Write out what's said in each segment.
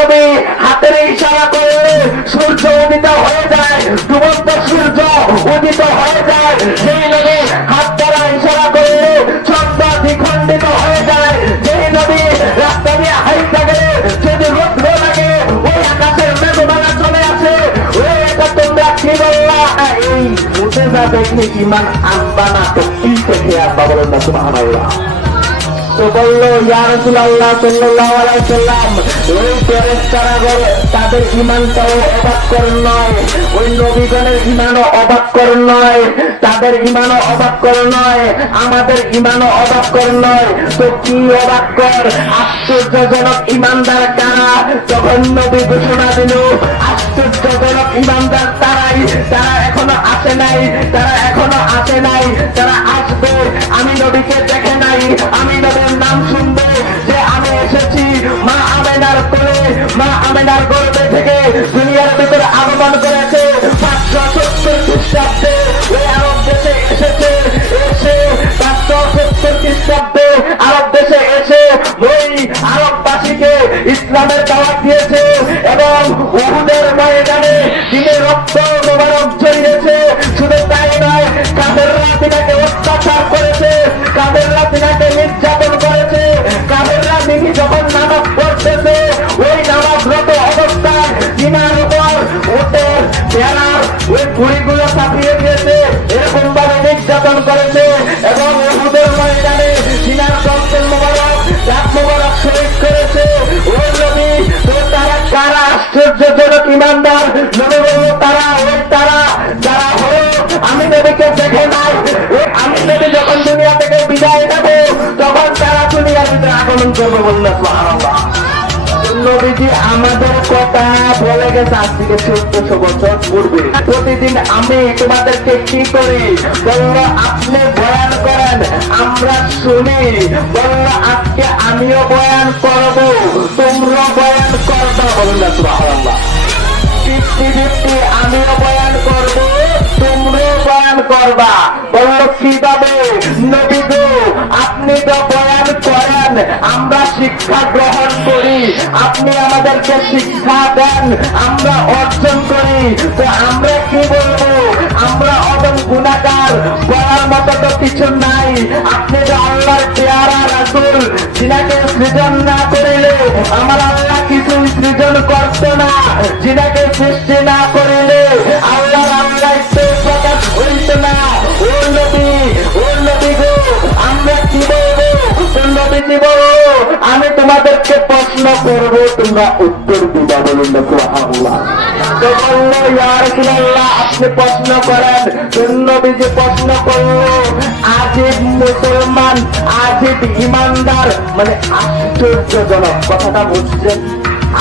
নবী হাতের ইশারা করে সূর্য উদিত হয়ে যায়, ডুবন্ত সূর্য উদিত হয়ে যায়। সেই নবী হাত দ্বারা ইশারা করে চন্দ্র দ্বিখণ্ডিত হয়ে যায়। যেই নবী রাস্তা দিয়ে হাইটা গেলে যদি রৌদ্র লাগে ওই আকাশের মেঘমালা চলে আসে। ওই এটা তোমরা কি বললা? এই মুজেজা দেখে ইমান আনবা না তো কি থেকে আসবা বলেন না সুবহানাল্লাহ। তো বললো ইয়া রাসূলুল্লাহ সাল্লাল্লাহু আলাইহি সাল্লাম, ওই ফেরেশতারা তাদের ঈমানটাও অবাক করেন নয়, ওই নবীগণের ঈমানও অবাক করেন নয়, তাদের ঈমানও অবাক করেন নয়, আমাদের ঈমানও অবাক করেন নয়। তো কি অবাক কর? আশ্চর্যজনক ঈমানদার কারা? তখন নবী ঘোষণা দিল আশ্চর্যজনক ঈমানদার তারাই, তারা এখনো আসে নাই, তারা এখনো আসে নাই, তারা আসবে। আমি নবীকে দেখে নাই, আমি নবীর নাম শুনবে যে আমি এসেছি মা আমেনার কোলে, মা আমেনার গর্ভে থেকে দুনিয়ার ভিতরে আগমন করেছে 570 খ্রিস্টাব্দে ওই আরব দেশে এসেছে। এসে 570 খ্রিস্টাব্দে আরব দেশে এসে ওই আরববাসীকে ইসলামের দাওয়াত দিয়েছে এবং উহুদের ময়দানে দিনে রক্ত মোবারক ঝরিয়েছে। শুধু তাই নয়, কাফেররা তিনাকে অত্যাচার করেছে, কাফেররা তিনাকে নির্যাতন করেছে। কাফেররা তিনি যখন নামাজ পড়তেছে ওই নামাজরত অবস্থায় তিনার উপর ওটের বেড়ার ওই ঘুড়িগুলো চাপিয়ে দিয়েছে, এরকম ভাবে নির্যাতন করেছে এবং উহুদের ময়দানে তিনার রক্তের মোবারক দাঁত মোবারক শহীদ করেছে। ওই নবী তো তারা কারা? আশ্চর্যজনক ঈমানদার। নবী বলল তারা ওই তারা যারা হলো আমি নবীকে দেখে নাই, আমি নবী যখন দুনিয়া থেকে বিদায় নেব তখন তারা দুনিয়ার ভিতরে আগমন করবে। বললেন সুবহানাল্লাহ। নবীজি আমাদের কথা বলে গেছে আজ থেকে 1400 বছর পূর্বে। প্রতিদিন আমি তোমাদেরকে কি করি? বললো আপনি বয়ান করেন, আমরা শুনি। বললো আজকে আমিও বয়ান করব, তোমরা বয়ান করবা। বললেন সুবহানাল্লাহ। 50-50 আমিও বয়ান করব, তোমরাও বয়ান করবা। বললো কিভাবে? নবী গো আপনি তো বয়ান করেন, আমরা শিক্ষা গ্রহণ করি, আপনি আমাদেরকে শিক্ষা দেন, আমরা অর্জন করি। তো আমরা কি বলবো? আমরা অদম গুনাহগার, বলার মতো তো কিছু নাই। আপনি তো আল্লাহর পেয়ারা রাসূল, যিনাকে সৃজন না করিলে আমার আল্লাহ কিছু সৃজন করত না, যিনাকে সৃষ্টি না করিলে আল্লাহর আল্লাহ প্রকাশ হইত না। ও নবী গো আমরা কি বলবো? নবীজি বলবো আমি তোমাদেরকে প্রশ্ন করব, তোমরা উত্তর দিবা। বলুন না সুবহানাল্লাহ। তো বললো ইয়া রাসূলুল্লাহ আপনি প্রশ্ন করেন। নবীজি প্রশ্ন করলো আজিব মুসলমান, আজিব ঈমানদার, মানে আশ্চর্যজনক। কথাটা বুঝছেন?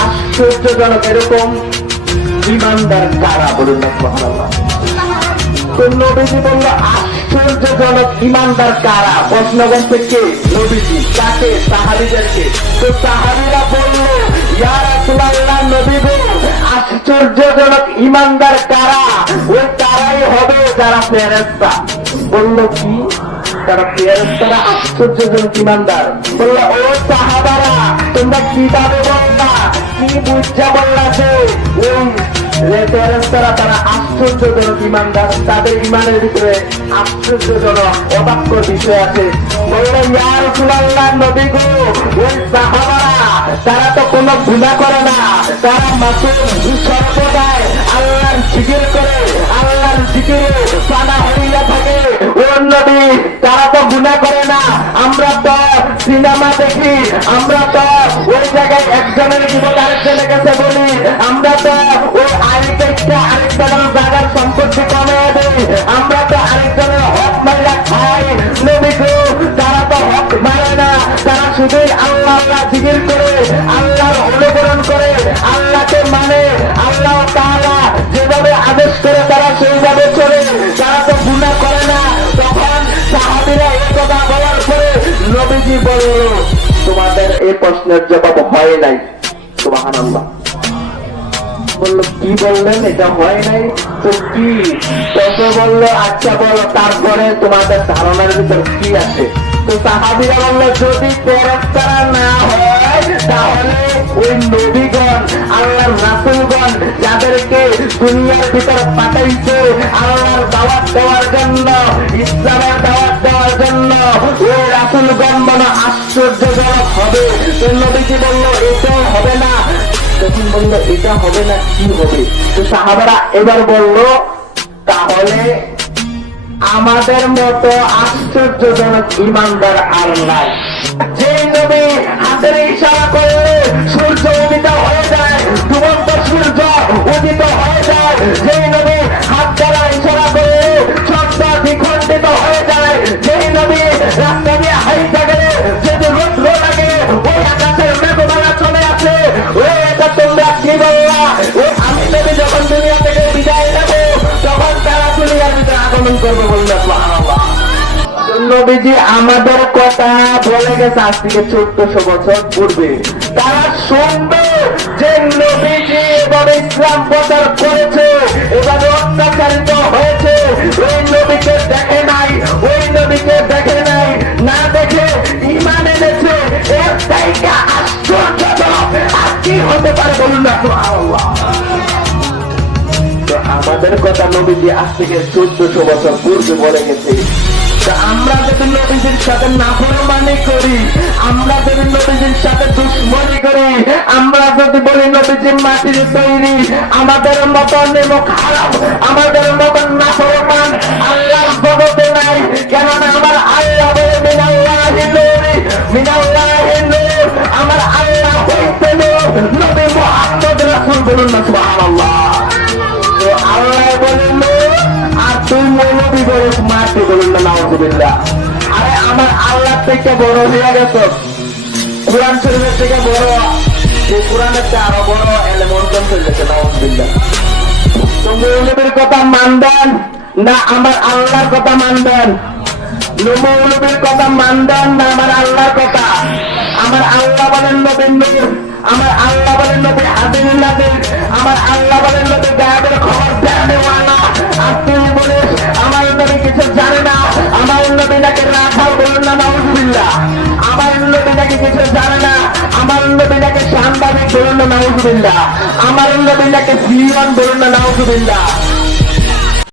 আশ্চর্যজনক এরকম ঈমানদার কারা? বলুন না সুবহানাল্লাহ। তো নবীজি বললো আশ্চর্যজনক ঈমানদার কারা? প্রশ্ন করছে কে? নবীজি। কাকে? সাহাবীদেরকে। তো সাহাবীরা বললো ইয়া রাসূলুল্লাহ নবী গো আশ্চর্যজনক ঈমানদার কারা? ওই তারাই হবে যারা ফেরেশতা। বললো কি? তারা ফেরেশতারা আশ্চর্যজনক ঈমানদার। বললো ও সাহাবারা তোমরা কিভাবে বললা, কি বুঝা বললা যে ওই ফেরেশতারা তারা আশ্চর্যজনক ঈমানদার? তাদের ঈমানের ভিতরে আশ্চর্যজনক অবাক্য বিষয় আছে। বললেন ইয়া রাসূলুল্লাহ নবী গো ওই সাহাবারা তারা তো কোনো গুনাহ করে না, তারা মাসুম, সর্বদাই আল্লাহর জিকির করে, আল্লাহর জিকিরে সানা হইয়া থাকে। ও নবী তারা তো গুনাহ করে না। আমরা তো সিনেমা দেখি, আমরা তো ওই জায়গায় একজনের যুবক আরেকজনের কাছে বলি, আমরা তো ওই আরেকটা আরেকজনের জায়গার সম্পত্তি কমে দেই, আমরা তো আরেকজনের হক মাইরা খাই। নবী গো তারা তো হক মারে না, তারা শুধুই আল্লাহ আল্লাহ জিকির করে, আল্লাহর অনুকরণ করে, আল্লাহকে মানে। আল্লাহ তাআলা যেভাবে আদেশ করে তারা সেইভাবে চলে, তারা তো গুনাহ করে না। তখন সাহাবীরা এই কথা বলার পরে নবীজি বলল তোমাদের এই প্রশ্নের জবাব হয় নাই। সুবহানাল্লাহ। বললো কি বললেন? এটা হয় নাই তো কি? তবে বললো আচ্ছা বলো তারপরে তোমাদের ধারণার ভিতর কি আছে? তো সাহাবীরা বললো যদি ফেরেশতারা না হয় তাহলে ওই নবীগণ আল্লাহর রাসূলগণ যাদেরকে দুনিয়ার ভিতর পাঠাইছে আল্লাহর দাওয়াত দেওয়ার জন্য, ইসলামের দাওয়াত দেওয়ার জন্য, ওই রাসূলগণ মনে আশ্চর্যজনক হবে। তো নবীজি বলল এটাও হবে না। তখন বলল এটা হবে না, কি হবে? তো সাহাবারা এবার বলল তাহলে আমাদের মতো আশ্চর্যজনক ইমানদার আর নাই। যে নবী হাতের ইশারা করলে সূর্য উদিত হয়ে যায়, ডুবন্ত সূর্য উদিত হয়ে যায়। যে নবী হাত দ্বারা ইশারা করলে চন্দ্র দ্বিখণ্ডিত হয়ে যায়। যে নবী রাস্তা দিয়ে হাইটা গেলে যদি রৌদ্র লাগে ওই আকাশের মেঘমালা চলে আসে। ওই এটা তোমরা কি বললা? ওই আমি নবী যখন দুনিয়া থেকে বিদায় নেব তখন তারা দুনিয়ার ভিতরে আগমন করবে বললে সুবহানাল্লাহ। নবীজি আমাদের কথা বলে গেছে আজ থেকে 1400 বছর পূর্বে। তারা শুনবে যে নবীজি এভাবে ইসলাম প্রচার করেছে, এভাবে অত্যাচারিত হয়েছে। ওই নবীকে দেখে নাই, ওই নবীকে দেখে নাই, না দেখে ঈমান এনেছে। এর থেকে আশ্চর্যজনক আর কি হতে পারে বলুন না সুবহানাল্লাহ। তো আমাদের কথা নবীজি আজ থেকে 1400 বছর পূর্বে বলে গেছে। আমরা যদি নবীজির সাথে নাফরমানি করি, আমরা যদি নবীজির সাথে দুশ্মনী করি, আমরা যদি বলি নবীজি মাটির তৈরি, আমাদের মতন নেমক খারাপ, আমাদের মতন নাফরমান আল্লাহর জগতে নাই। কেননা আমার আল্লাহ বলে মিনাল্লাহি নূর, মিনাল্লাহি নূর, আমার আল্লাহ হইতে নূর, নবী মুহাম্মদ রাসূল বলুন না সুবহানাল্লাহ। তো আল্লাহ বলেন নূর আর তুই নবী বলিস মাটি বলুন না নাউযুবিল্লাহ। আরে আমার আল্লাহ থেকে বড় হয়ে গেছে, কোরআন শরীফের থেকে বড়, এই কোরআনের চেয়ে আরো বড় এলে মন্ত্রণ হয়ে গেছে নাউযুবিল্লাহ। তো নবীর কথা মানবেন না আমার আল্লাহর কথা মানবেন? নবীর কথা মানবেন না আমার আল্লাহর কথা? আমার আল্লাহ বলেন নবী নূর, আমার আল্লাহ বলেন নবী হাদিল্লাহ, আমার আল্লাহ বলেন নবী গায়েবের খবর জানেওয়ালা। আর তুই বলিস আমার নবী কিছু জানে না, আমার নবী নাকি রাখাল বলুন না নাউযুবিল্লাহ। আমার নবী নাকি কিছু জানে না, আমার নবী নাকি সাংবাদিক বলুন না নাউযুবিল্লাহ। আমার নবী নাকি সিওয়ান বলুন না নাউযুবিল্লাহ।